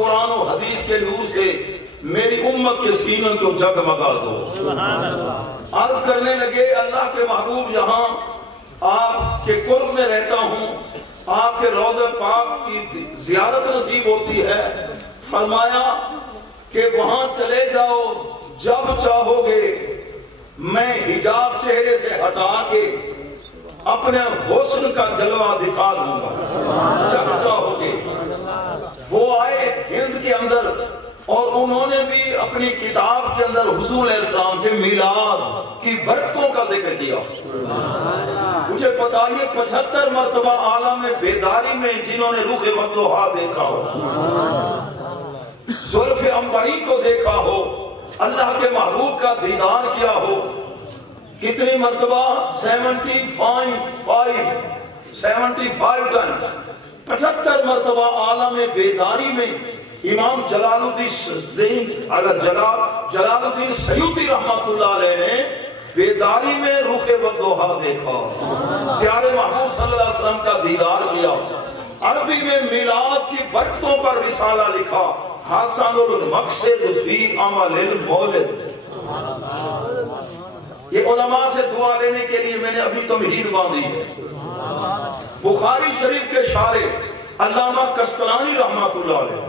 قرآن و حدیث کے نور سے میری امت کے سینوں کو جگمگا دو۔ عرض کرنے لگے اللہ کے محبوب یہاں آپ کے قرب میں رہتا ہوں، آپ کے روضہ پاک کی زیارت نصیب ہوتی ہے، فرمایا کہ وہاں چلے جاؤ، جب چاہو گے میں حجاب چہرے سے ہٹا کے اپنے حسن کا جلوہ دکھا دوں گا، جب چاہو گے۔ وہ آئے ہند کے اندر اور انہوں نے بھی اپنی کتاب کے اندر حضور علیہ السلام کے میلاد کی برکتوں کا ذکر کیا۔ مجھے پتا یہ 75 مرتبہ عالم بیداری میں جنہوں نے روح وضحا دیکھا ہو، زلف عنبری کو دیکھا ہو، اللہ کے محبوب کا دیدار کیا ہو، کتنی مرتبہ 75 ٹن 75 مرتبہ عالم بیداری میں امام جلال الدین سیوطی رحمت اللہ علیہ نے بیداری میں روح وضحا دیکھا، پیارے محبوب صلی اللہ علیہ وسلم کا دیدار کیا، عربی میں میلاد کی برکتوں پر رسالہ لکھا، حسن المقصد فی عمل المولد۔ یہ علماء سے دعا لینے کے لیے میں نے ابھی تمہید باندھی ہے۔ بخاری شریف کے شارح علامہ قسطلانی رحمت اللہ علیہ